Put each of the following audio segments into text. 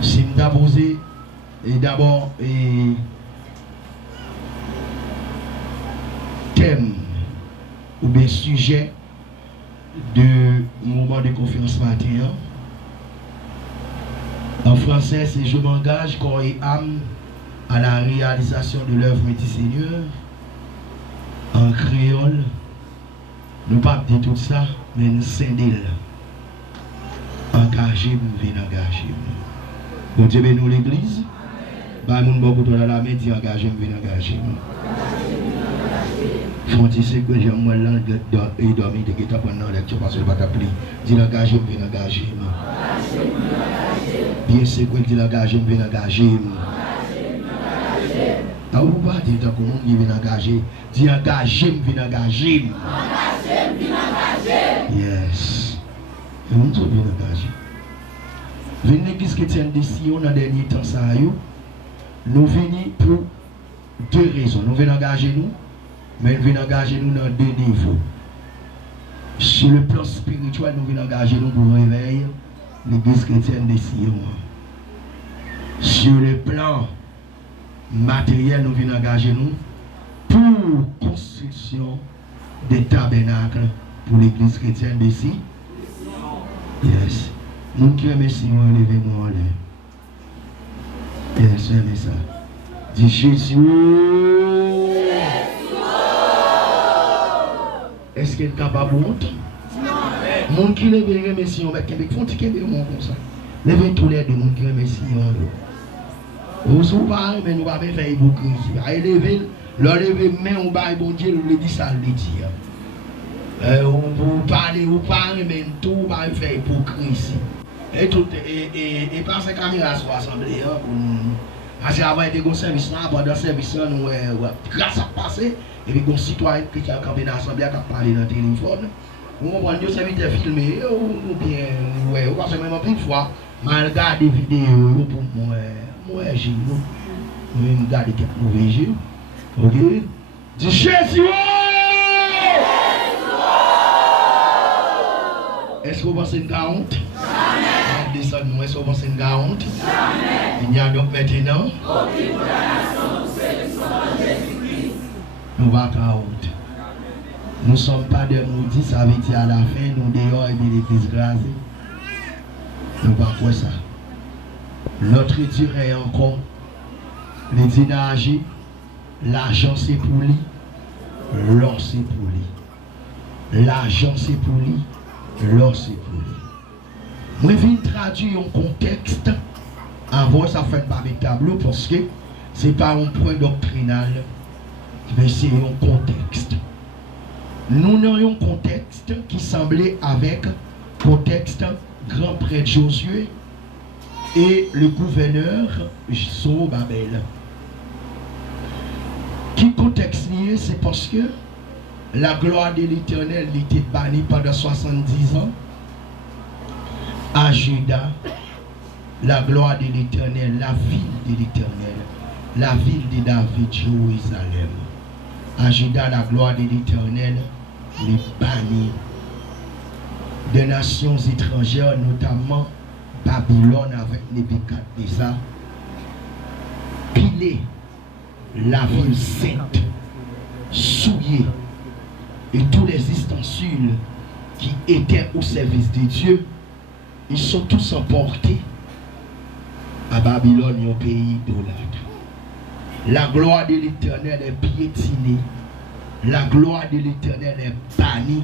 Si je t'ai posé, et d'abord, thème ou bien sujet de moment de conférence matin. En français, c'est je m'engage corps et âme à la réalisation de l'œuvre du Seigneur. En créole, nous ne pas dire tout ça, mais nous scindons. Engagez, nous venons engager. Bon Dieu, nous l'église. Bah, nous beaucoup de la main dit engagez, nous venons engager. Fonti c'est que j'ai moi là et dormi de guetta pendant la lecture parce que pas t'appeler. Dit engagez, nous venons engager. Bien c'est que dit engagez, nous venons engager. Ah, vous pas dire tant que monde qui vient engager, dit engagez, nous venons engager. Yes. Et nous tous venons engager. Une église chrétienne d'ici, on a dernier temps ça nous venons pour deux raisons. Nous venons engager nous, mais nous venons engager nous dans deux niveaux. Sur le plan spirituel, nous venons engager nous pour réveiller l'église chrétienne d'ici. Sur le plan matériel, nous venons engager nous pour construction des tabernacles pour l'église chrétienne d'ici. Yes. Nous qui aimons si on lève moi en l'air. Yes, aimez ça. Dis Jésus. Est-ce qu'il est capable de monter? Non. Monde qui lève les si on met Québec, font ticket de monde comme ça. Levez tous les deux, monde qui aime si on. Vous ne pas, mais nous ne pouvons pas faire hypocrisie. Allez lever, leur lever main au bas, bon Dieu, le dit ça, le dit. Vous parlez, vous parlez, mais tout va faire hypocrisie. Et tout, et par ces caméras sont assemblées. Parce qu'avant, il y a des services là, pendant le service là, nous, grâce à passer, et puis, les citoyens qui ont campé dans l'assemblée, qui ont parlé dans le téléphone, on va prendre des serviteurs filmés, ou bien, ouais, parce que même une fois, je regarde des vidéos pour moi, j'ai je regarde quelques mauvais jeux. Ok? Dis Jésus! Est-ce que vous pensez une honte? Jamais. Descendez-nous, est-ce que vous pensez une honte? Jamais. Il y a donc maintenant aucune condamnation pour ceux qui sont en Jésus-Christ. Nous ne sommes pas honte. Nous ne sommes pas des maudits, ça veut dire à la fin, nous dehors et bien l'église grasée. Nous ne pas quoi ça. Notre Dieu est encore. Les dynamiques, l'argent c'est pour lui, l'or c'est pour lui. L'argent c'est pour lui. L'or c'est pour lui. Moi je viens traduire un contexte avant ça fait pas mes tableaux parce que c'est pas un point doctrinal mais c'est un contexte. Nous avons un contexte qui semblait avec contexte grand prêtre Josué et le gouverneur Zorobabel. Qui contexte lié, c'est parce que la gloire de l'Éternel était bannie pendant 70 ans. À Juda, la gloire de l'Éternel, la ville de l'Éternel, la ville de David, Jérusalem. À Juda, la gloire de l'Éternel est bannie des nations étrangères, notamment Babylone avec Nebuchadnezzar, pilé la ville sainte, souillée. Et tous les ustensiles qui étaient au service de Dieu, ils sont tous emportés à Babylone, au pays idolâtre. La gloire de l'Éternel est piétinée. La gloire de l'Éternel est bannie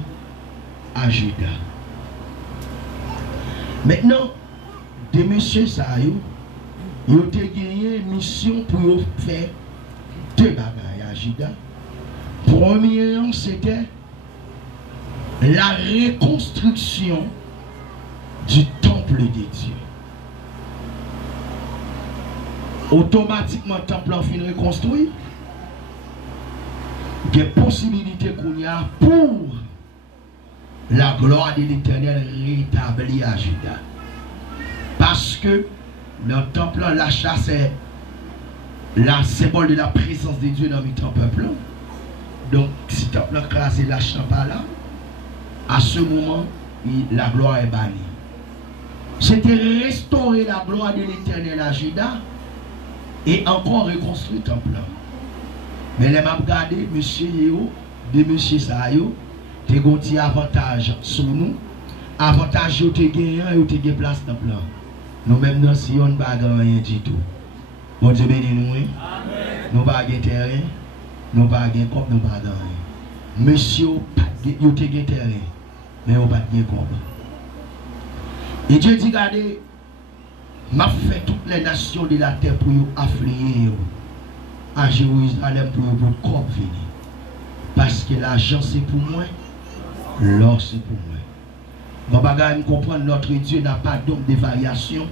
à Juda. Maintenant, des messieurs Saïou, ils ont gagné une mission pour faire deux bagailles à Juda. Premièrement, c'était la reconstruction du temple de Dieu. Automatiquement, le temple a fini reconstruit. Il y a possibilité qu'on y a pour la gloire de l'Éternel rétablie à Juda. Parce que dans le temple, la chasse est la symbole de la présence de Dieu dans le peuple. Donc, si le temple a crasé la chasse par là, à ce moment, la gloire est bannie. C'était restaurer la gloire de l'Éternel à Juda et encore reconstruire le temple. Mais les m'a regardé, monsieur Yeo, de monsieur Sayo, tu as un petit avantage sur nous. Avantage, tu as gagné et tu as gagné place dans le plan. Nous-mêmes, nous si on ne pas rien du tout. Bon Dieu béni nous. Nous pas de terrain, nous pas de corps, nous pas de rien. Monsieur, vous avez de terrain, mais vous pas de corps. Et Dieu dit, regardez, m'a fait toutes les nations de la terre pour vous affliger à Jérusalem pour votre corps venir. Parce que l'argent c'est pour moi, l'or c'est pour moi. Bon bagage, nous comprenons, notre Dieu n'a pas donc de variation.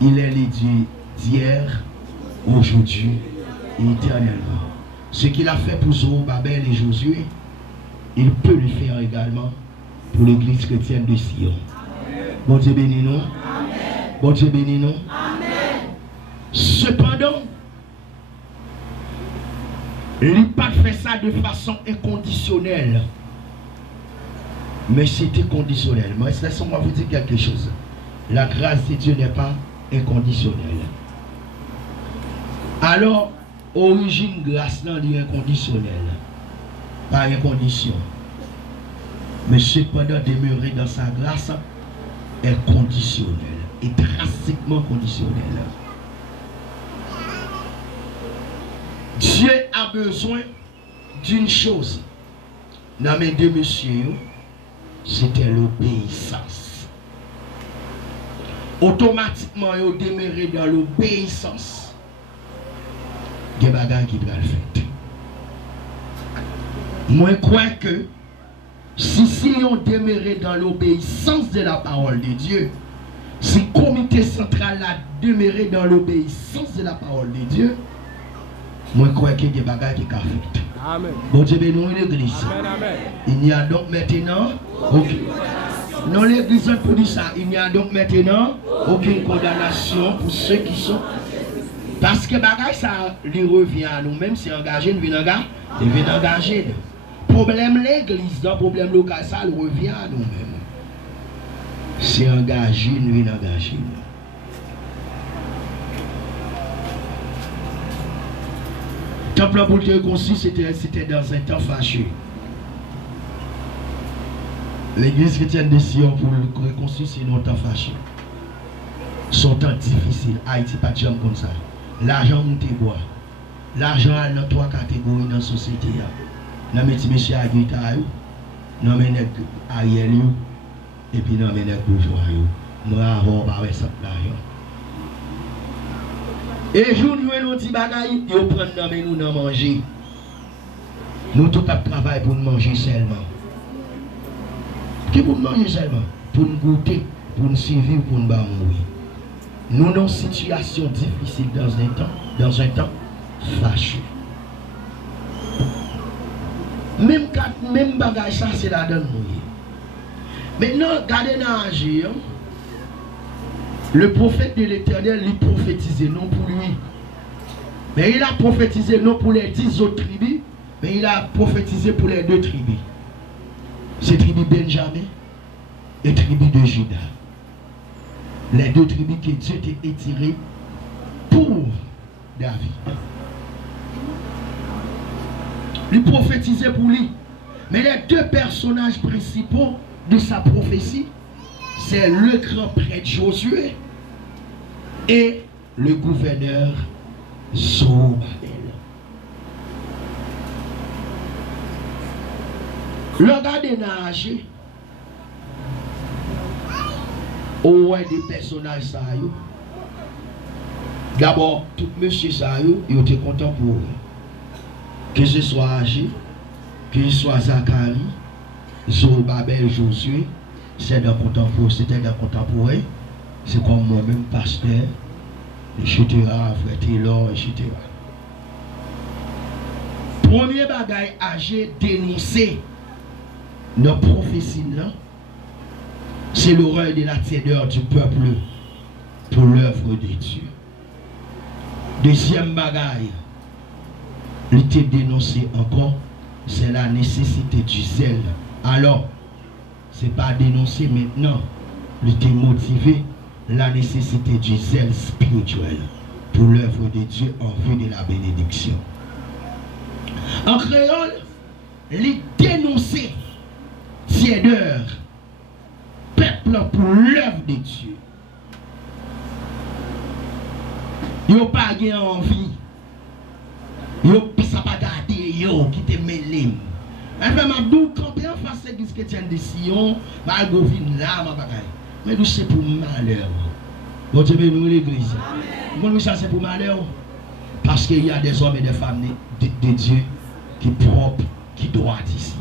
Il est le Dieu d'hier, aujourd'hui et éternellement. Ce qu'il a fait pour Zorobabel et Josué, il peut le faire également pour l'église chrétienne de Sion. Bon Dieu béni nous. Bon Dieu béni nous. Cependant, il n'a pas fait ça de façon inconditionnelle. Mais c'était conditionnel. Mais laissez-moi vous dire quelque chose. La grâce de Dieu n'est pas inconditionnelle. Alors, origine grâce là est inconditionnelle. Pas incondition. Mais cependant, demeurer dans sa grâce est conditionnelle. Et drastiquement conditionnelle. Dieu a besoin d'une chose. Dans mes deux messieurs, c'était l'obéissance. Automatiquement, ils demeurent dans l'obéissance. Des bagages qui doivent le faire. Moi, je crois que si on demeure dans l'obéissance de la parole de Dieu, si le comité central a demeuré dans l'obéissance de la parole de Dieu, moi, je crois qu'il y a des bagages qui doivent faire. Amen. Bon Dieu bénit l'église. Il n'y a donc maintenant non l'église pour dire ça, il n'y a donc maintenant aucune condamnation pour ceux qui sont. Parce que bagage ça lui revient à nous, même si engagé, nous venons engager. Problème l'église, le problème local, ça lui revient à nous-mêmes. Si engagé, nous venons engager. Le temple pour te reconstruire, c'était dans un temps fâcheux. L'église chrétienne de Sion pour le reconstruire, c'est un temps fâcheux. Son temps difficile. Haïti pas de comme ça. L'argent monte bois. L'argent a dans trois catégories dans la société. Dans les petits messieurs à guitare, dans les nègres arrière, et puis dans les nègres bourgeois. Nous avons pas ça l'argent. Et jour nous petit bagaille, ils prennent dans nous dans manger. Nous tout travail pour nous manger seulement. Qui pour nous manger seulement? Pour nous goûter, pour nous survivre, pour nous mourir. Nous avons une situation difficile dans un temps fâcheux. Même bagage ça c'est la donne mourir. Maintenant, regardez dans Agir. Le prophète de l'Éternel lui prophétisait non pour lui. Mais il a prophétisé non pour les 10 autres tribus, mais il a prophétisé pour les 2 tribus. C'est tribu Benjamin et tribu de Juda. Les 2 tribus que Dieu t'a étirées pour David. Il prophétisait pour lui. Mais les 2 personnages principaux de sa prophétie, c'est le grand prêtre Josué et le gouverneur Zorobabel. Le gars de nage, au des personnages ça. D'abord, tout monsieur ça, il était content pour eux. Que ce soit Agé, que ce soit Zacharie, Zorobabel, Josué. C'était d'un contemporain, c'est comme moi-même, pasteur, etc., frère Taylor, etc. Premier bagaille âgé dénoncé dans la prophétie, c'est l'horreur de la tiédeur du peuple pour l'œuvre de Dieu. Deuxième bagaille, il était dénoncé encore, c'est la nécessité du zèle. Alors, ce n'est pas dénoncé maintenant, il était motivé la nécessité du zèle spirituel pour l'œuvre de Dieu en vue de la bénédiction. En créole, les dénoncer tièdeur peuple pour l'œuvre de Dieu. Ils n'ont pas envie. Ils n'ont pas gardé, qui te mêlé. Enfin, Mabdou, quand tu es en face de l'église chrétienne de Sion, je vais là, mais c'est pour malheur. Bon Dieu bénisse l'église. Pourquoi ça c'est pour malheur? Parce qu'il y a des hommes et des femmes de Dieu qui sont propres, qui droits ici.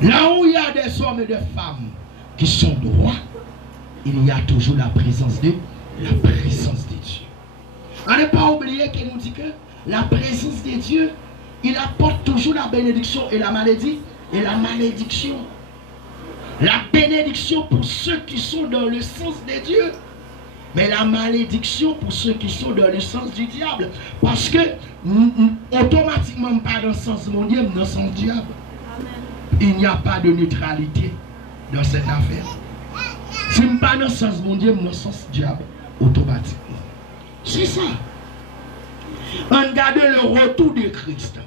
Là où il y a des hommes et des femmes qui sont droits, il y a toujours la présence de Dieu. On n'est pas oublié qu'il nous dit que la présence de Dieu, il apporte toujours la bénédiction et la maladie et la malédiction. La bénédiction pour ceux qui sont dans le sens de Dieu, mais la malédiction pour ceux qui sont dans le sens du diable. Parce que automatiquement, pas dans le sens mon Dieu, mais dans le sens du diable. Il n'y a pas de neutralité dans cette affaire. Si je ne pas dans le sens mon Dieu, mais dans le sens du diable, automatiquement. C'est ça. On regarde le retour de Christ.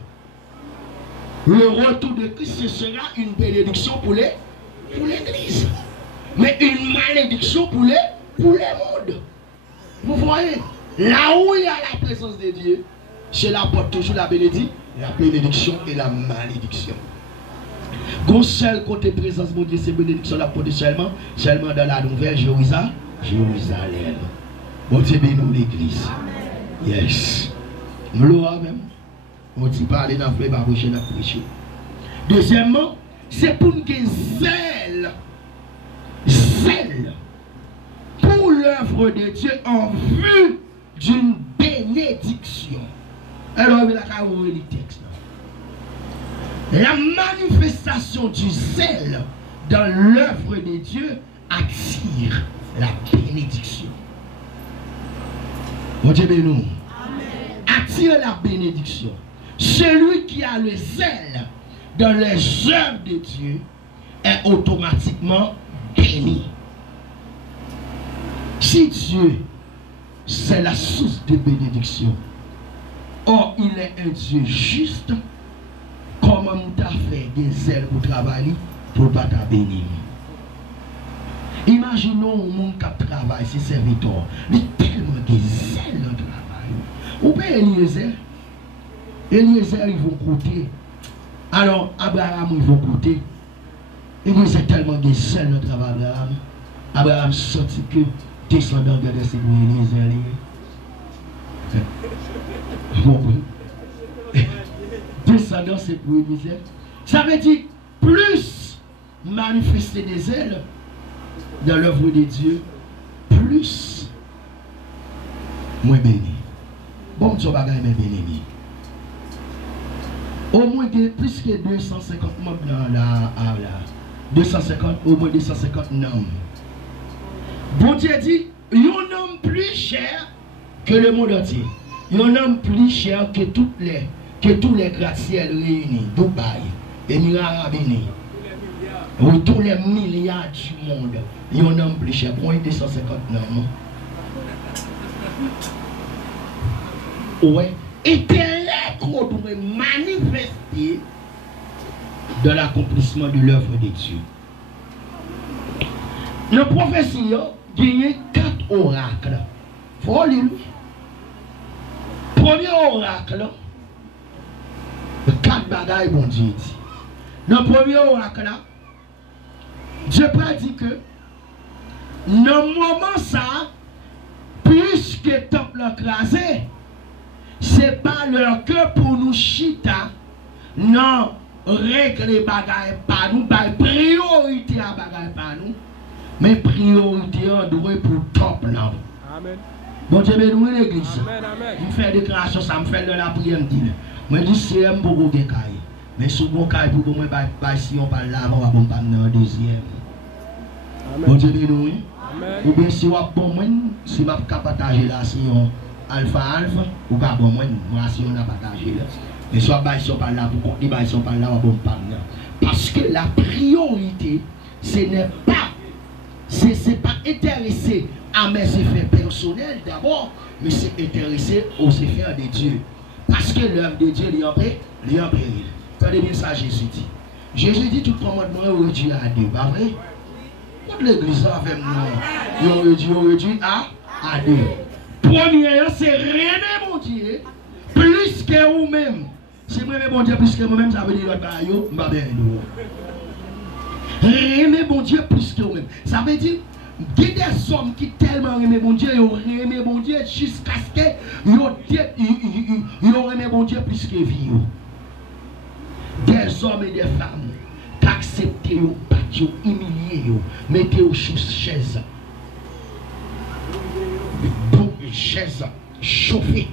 Le retour de Christ, ce sera une bénédiction pour l'Église. Mais une malédiction pour le monde. Vous voyez, là où il y a la présence de Dieu, cela apporte toujours la bénédiction et la malédiction. Quand seul côté présence de Dieu, c'est bénédiction la porte seulement dans la nouvelle Jérusalem. Bon Dieu bénit l'église. Yes. Gloire même. On dit parler dans le babouché dans le prêcher. Deuxièmement, c'est pour que zèle pour l'œuvre de Dieu en vue d'une bénédiction. Alors, il y a le texte. La manifestation du zèle dans l'œuvre de Dieu attire la bénédiction. Bon Dieu bénis. Attire la bénédiction. Celui qui a le zèle dans les œuvres de Dieu est automatiquement béni. Si Dieu, c'est la source de bénédiction, or il est un Dieu juste, comment tu as fait des zèles pour travailler pour ne pas te bénir? Imaginons un monde qui travaille, c'est serviteur, il y a tellement de zèles dans le travail. Ou bien Eliezer, ils vont coûter. Alors, Abraham, ils vont coûter. Eliezer tellement de zèles dans le travail d'Abraham. Abraham sorti que descendant de ces Eliezer. Descendant, c'est pour Eliezer. Ça veut dire plus manifester des ailes dans l'œuvre de Dieu, plus moins béni. Bon, Dieu va gagner béni. Au moins plus que 250 membres dans la 250, au moins 250 noms. Bon Dieu dit, il y a un homme plus cher que le monde entier. Il y a un homme plus cher que tous les gratte-ciels réunis, Dubaï, Émirats Arabes Unis. Ou tous les milliards du monde. Il y a un homme plus cher. Bon, il y a 250 noms. Ouais. Et c'est là qu'on doit manifester de l'accomplissement de l'œuvre de Dieu. Le prophétie a gagné 4 oracles. Il faut lire. Premier oracle, 4 bagailles, bon Dieu dit. Le premier oracle, Dieu prédit que, dans le moment ça, puisque le temple est crasé, ce n'est pas leur cœur pour nous chita, non, régler bagaille par nous, priorité à bagaille par nous, mais priorité en doit pour le temple là. Amen. Bon Dieu bénisse l'église. Je fais des déclarations, ça me fait de la prière, je dis c'est un beau caille. Mais si vous avez pour moi, si on parle là, on va pas dans deuxième. Bon Dieu bénisse. Ou bien si on a bon moins, si on a partager là, si on alpha, ou pas bon moins, si on a partagé là. Mais soit si on parle là, pour continuer, si on parle là, on va pas. Parce que la priorité, ce n'est c'est pas intéressé à mes effets personnels d'abord, mais c'est intéressé aux effets de Dieu. Parce que l'œuvre de Dieu est en péril. Regardez bien ça, Jésus dit. Jésus dit tout commandement est réduit à deux, pas vrai? Toute l'église avec nous, il réduit à deux. Premier, c'est aimer mon Dieu plus que vous-même. Si vous aimez mon Dieu plus que vous-même, ça veut dire que vous ne pouvez pas aimer mon Dieu plus que vous-même. Ça veut dire il y a des hommes qui tellement aiment mon Dieu, ils ont aimé mon Dieu jusqu'à ce qu'ils ont aimé mon Dieu plus que vie. Des hommes et des femmes qui acceptent, battent, humilier, mettez aux chaises. Chaises chauffées,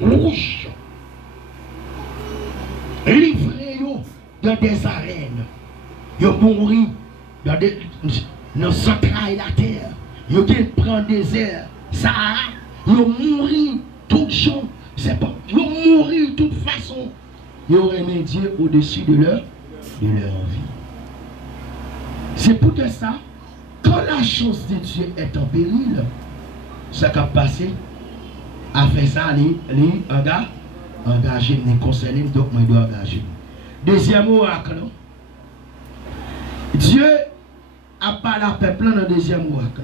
rouges. Livrés dans des arènes. Ils ont mouru dans des entrailles de la terre. Ils ont prendre des airs. Sahara. Ils ont mouru tout gens. C'est pas. Ils ont mouru de toute façon. Ils ont aimé Dieu au-dessus de leur vie. C'est pour ça, quand la chose de Dieu est en péril, ce qui a passé a fait ça, engagé, les concerné, donc moi je dois engager. Deuxième oracle, Dieu a parlé à peuple dans le deuxième oracle.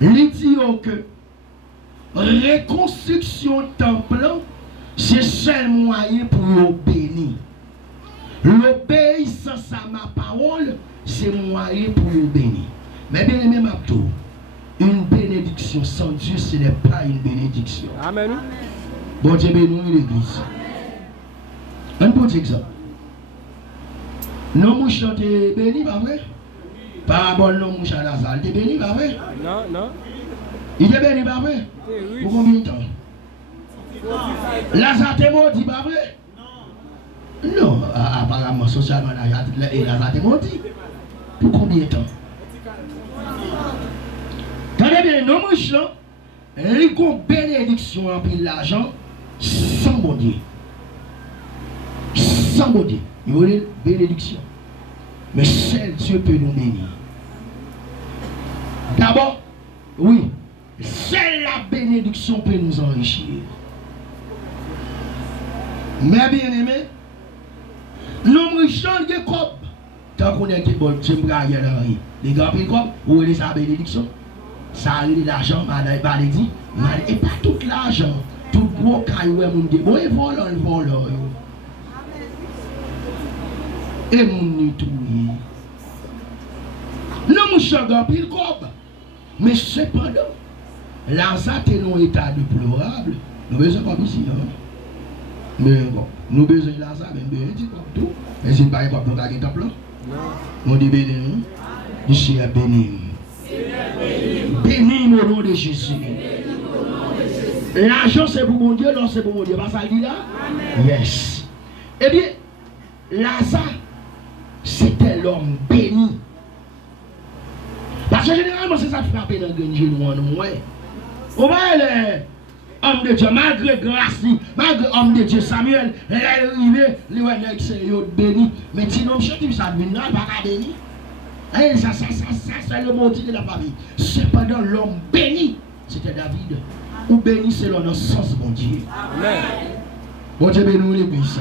Il dit que reconstruction du temple, c'est le seul moyen pour nous bénir. L'obéissance à ma parole, c'est le moyen pour nous bénir. Mais bien aimé, une bénédiction sans Dieu, ce n'est pas une bénédiction. Amen. Bon Dieu bénit l'église. Un petit exemple. Non, mouche t'es béni, pas vrai? Parabole non mouche à Lazare, t'es béni, pas vrai? Non. Il est béni, pas vrai? Pour combien de temps? Lazare t'es maudit, pas vrai? Non, apparemment, socialement, Lazare t'es maudit. Pour combien de temps? Tenez bien, non, mouche là, il y a une bénédiction en pile l'argent sans bon Dieu. Sans bon Dieu. Il y a une bénédiction. Mais seul Dieu peut nous bénir. D'abord, oui, seule la bénédiction peut nous enrichir. Mais bien aimé, l'homme riche, il y a comme. Tant qu'on est bon, tu me gagne dans rien. Les gars, puis comme, où est sa bénédiction? Ça arrive l'argent, madame dit, et pas tout l'argent, tout gros caillou, bon, et volant. Et mon tout. Non, mon cher, pile comme. Mais cependant, Lazare est dans un état déplorable. Nous besoin comme ici. Mais bon, nous besoin de Lazare, mais nous besoin de tout. Et si nous ne pouvons pas gagner temple, on dit béni. Ici est béni. Béni au nom de Jésus. L'argent c'est pour mon Dieu, non c'est pour mon Dieu. Pas ça dit là? Yes. Eh bien, Lazare, c'était l'homme béni. Parce que généralement, c'est ça qui frappe dans le genou en nous. On va l'homme de Dieu, malgré grâce, malgré l'homme de Dieu, Samuel, il est arrivé, il est béni. Mais sinon, je dis ça, il n'est pas béni. Ça, c'est le mot de la famille. Cependant, l'homme béni, c'était David. Ou béni selon notre sens, mon Dieu. Amen. Bon Dieu béni l'église.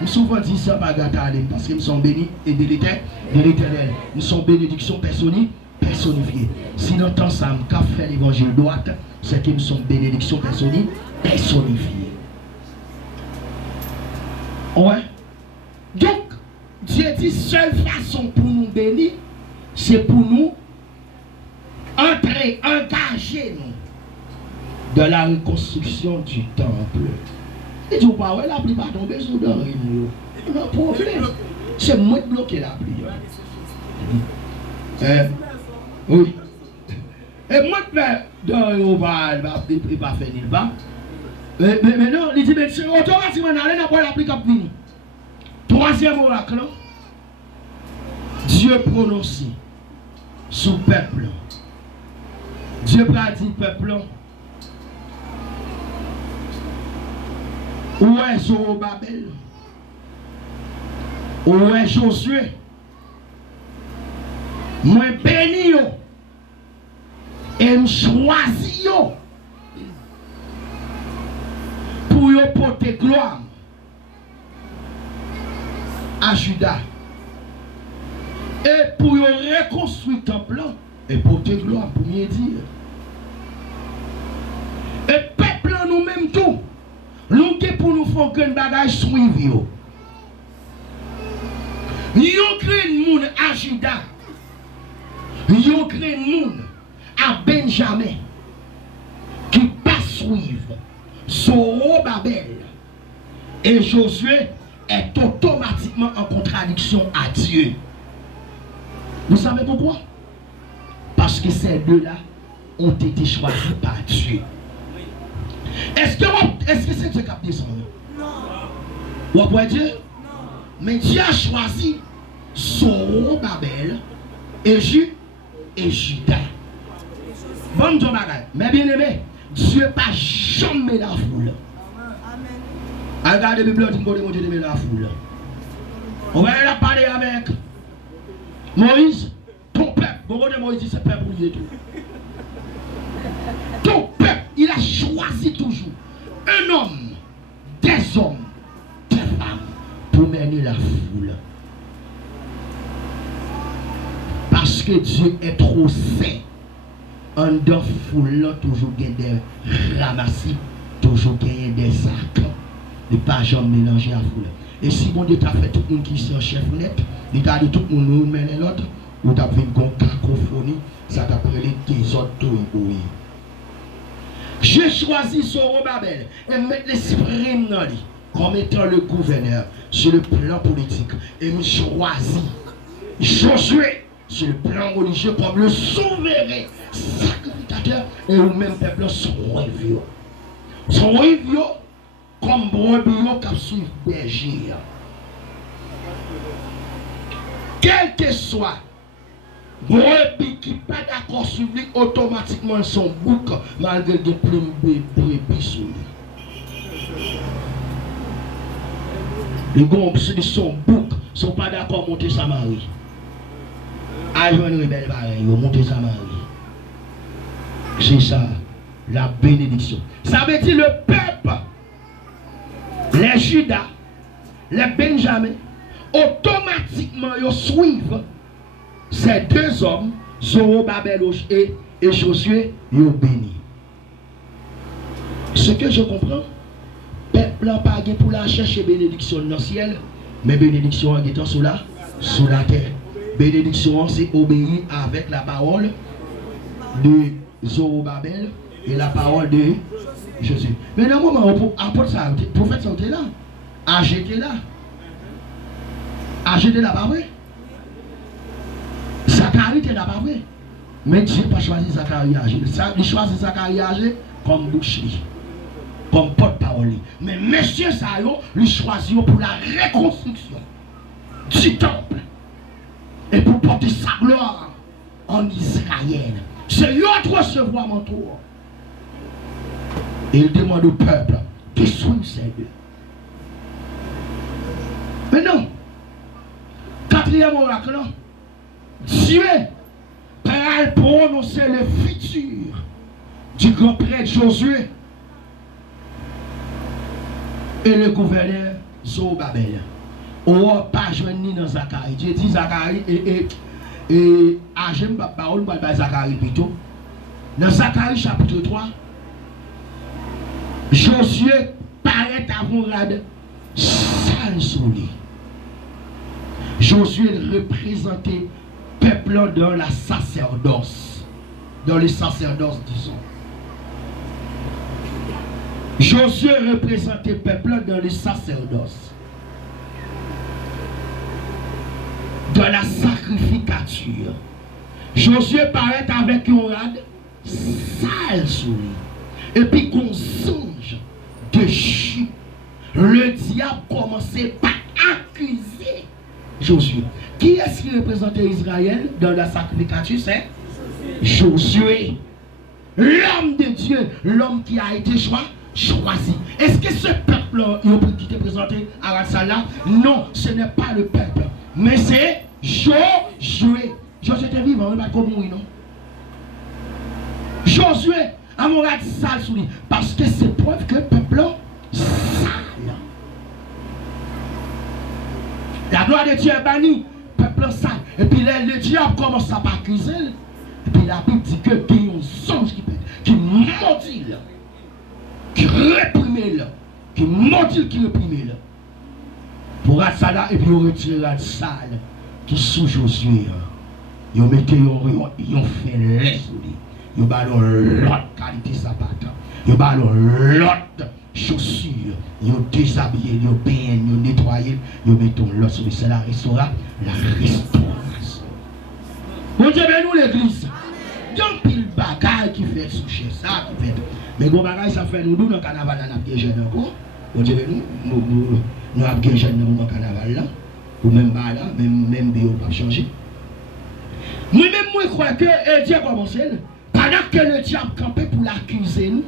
Nous souvent dit ça par gâter parce que nous sommes bénis et de l'éternel. Nous sommes bénédictions personnifiées. Si nous entendons ça, qu'a fait l'évangile droite, c'est que nous sommes bénédictions personnifiées. Ouais. Donc, Dieu dit seule façon pour nous bénir, c'est pour nous engager nous dans la reconstruction du temple. Et tu vois, la pluie va tomber sur le rim. Il y a un problème. C'est moi qui bloque la pluie. Oui. Et moi qui vais dans le bas, il va faire le bas. Mais non, il dit, mais c'est automatiquement, on allait dans la pluie qui va venir. Troisième oracle. Dieu prononce sous peuple. Dieu a dit peuple. Où est Zorobabel? Où est Josué? Moi béni Et me choisi pour yo porter gloire à Juda. Et pour yo reconstruire le temple et porter gloire pour mieux dire. Et peuple nous-mêmes tout, nous pour nous faire qu'un bagage suivi. Nous créons monde à Juda. Nous créons monde à Benjamin qui pas suivre Zorobabel. Et Josué est automatiquement en contradiction à Dieu. Vous savez pourquoi? Parce que ces deux-là ont été choisis par Dieu. Est-ce que c'est Dieu qui a descendu? Non. Vous pouvez dire? Non. Mais Dieu a choisi Zorobabel et Juda. Bon Dieu, mais bien aimé, Dieu n'a pas jamais la foule. Amen. Regardez la Bible, Dieu met la foule. On va aller parler avec Moïse, ton peuple. Bon, Moïse dit c'est peuple pour lui et tout. Ton peuple, il a choisi toujours un homme, des hommes, des femmes pour mener la foule. Parce que Dieu est trop saint. En dans foule, toujours des ramassis, toujours des sacs. Ne pas jamais mélanger la foule. Et si bon Dieu t'a fait tout le monde qui est chef net, il t'a dit tout le monde nous mène l'autre, ou t'a fait une cacophonie, ça t'a pris des autres tout. J'ai choisi Zorobabel et mettre l'esprit dans lui comme étant le gouverneur sur le plan politique. Et me choisi Josué sur le plan religieux comme le souverain sacrificateur et au même peuple sont rêvieux. Sont rêvieux comme brebis qui suivent berger. Quel que soit brebis qui n'est pas d'accord sur lui, automatiquement son bouc malgré des plumes brebis sur lui. Les gens qui sont bouc ne sont pas d'accord à monter sa mari. À une rebelle pareil, monter sa mari. C'est ça, la bénédiction. Ça veut dire le peuple, les Judas, les Benjamin, automatiquement ils suivent ces deux hommes, Zorobabel et Josué, ils ont béni. Ce que je comprends, le peuple n'a pas pour la chercher bénédiction dans le ciel, mais bénédiction est sur la terre. Bénédiction, c'est obéir avec la parole de Zorobabel et la parole de Jésus. Mais dans le moment où le prophète était là, Agé était là. Agé était là, pas vrai? Zacharie était là, pas vrai? Mais Dieu n'a pas choisi Zacharie Agé. Il choisit Zacharie Agé comme boucherie, comme porte-parole. Mais monsieur Sayo, lui choisit pour la reconstruction du temple et pour porter sa gloire en Israël. C'est l'autre recevoir mon tour. Et il demande au peuple qui soigne ces deux. Mais non, quatrième oracle, Dieu va prononcer le futur du grand prêtre Josué et le gouverneur Zorobabel. On n'a pas joint dans Zacharie. Dieu dit Zacharie et Agem parole par Zacharie plutôt. Dans Zacharie chapitre 3, Josué paraît avant rade sale sur lui. Josué représentait peuple dans la sacerdoce. Dans les sacerdoces, disons. Josué représentait peuple dans les sacerdoces. Dans la sacrificature. Josué paraît avec un rade sale sur lui. Et puis qu'on songe de chute. Le diable commençait par accuser Josué. Qui est-ce qui représentait Israël dans la sacrificature? C'est Josué. L'homme de Dieu, l'homme qui a été choisi. Est-ce que ce peuple qui était présenté à Ratsala? Non, ce n'est pas le peuple. Mais c'est Josué. Josué était vivant, il n'a pas mourir, non? Josué a mon rat sale sur lui. Parce que c'est preuve que le peuple sale. La gloire de Dieu est bannie. Peuple sale. Et puis le diable commence à accuser. Et puis la Bible dit que il y a un songe qui maudit là. Qui réprime là. Qui maudit, qui réprime là. Pour rat sale là, et puis on retire rat sale qui sous Josué. Ils mettent ils ont fait l'air sur lui. Ils ont l'autre qualité sapat. Ils ont l'autre chaussure. Ils ont déshabillé, ils ont peint, ils ont nettoyé. Ils mettent l'autre sur lui. C'est la restauration. La restauration. Bon Dieu, ben nous l'église. Il y a un pile bagaille qui fait soucher ça, qui fait. Mais bon bagaille, ça fait nous dans le carnaval, on a bien jeune encore. Bon Dieu, ben nous avons bien jeune dans le carnaval là. Ou même là, même bio pas changer. Moi-même, moi, je crois que Dieu a commencé. Pendant que le diable campait pour l'accuser, nous.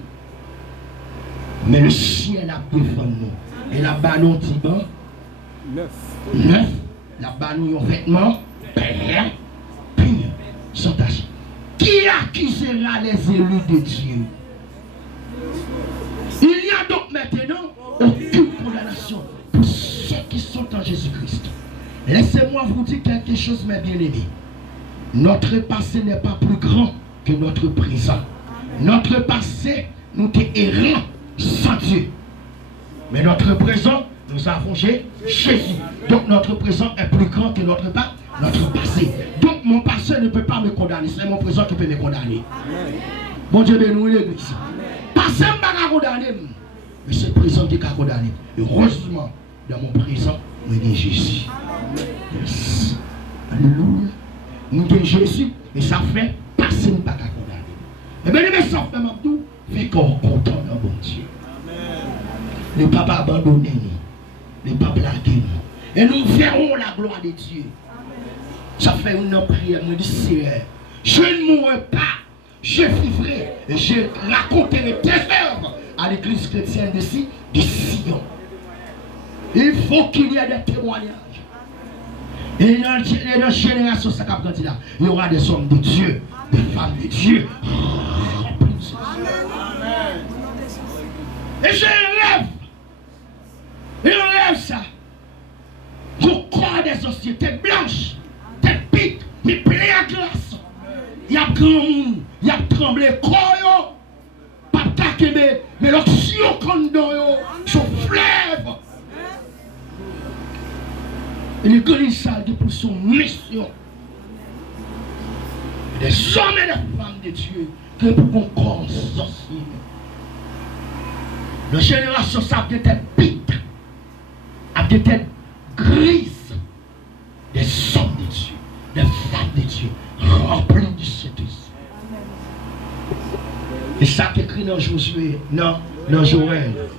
Mais le ciel a défendu nous. Et la banon tiban. Neuf. La banon un vêtement. Pur. Sans tache. Qui accusera les élus de Dieu? Il y a donc maintenant aucune condamnation pour ceux qui sont en Jésus-Christ. Laissez-moi vous dire quelque chose, mes bien-aimés. Notre passé n'est pas plus grand que notre présent. Notre passé, nous sommes errants sans Dieu. Mais notre présent, nous avons Jésus. Donc notre présent est plus grand que notre passé. Donc mon passé ne peut pas me condamner. C'est mon présent qui peut me condamner. Bon Dieu bénisse l'église. Passé ne peut pas condamner. Mais c'est le présent qui peut condamner. Heureusement, dans mon présent, nous avons Jésus. Yes. Alléluia. Nous avons Jésus et ça fait passer nous pas qu'à condamner. Et bien les ça fait tout fait qu'on content dans bon Dieu. Ne pas abandonner nous, ne pas blaguer nous. Et nous verrons la gloire de Dieu. Ça fait une prière, me dit Seigneur, je ne mourrai pas, je vivrai et je raconterai tes œuvres à l'église chrétienne de Sion. Il faut qu'il y ait des témoignages. Et dans la génération il y aura des hommes de Dieu, des femmes de Dieu. Et je rêve ça. Pour croire des sociétés blanches, des piques, mais plein à glace. Il y a grand monde, il y a tremblé, quoi, pas taquer, mais l'oxyde qu'on donne, son fleuve. Et l'église ça pour son mission. Des hommes et des femmes de Dieu que pour qu'on sorcier. La génération ça a des têtes piques, a des têtes grises. Des hommes de Dieu, des femmes de Dieu, remplis du Saint-Esprit. Et ça qui écrit dans Josué, dans Joël.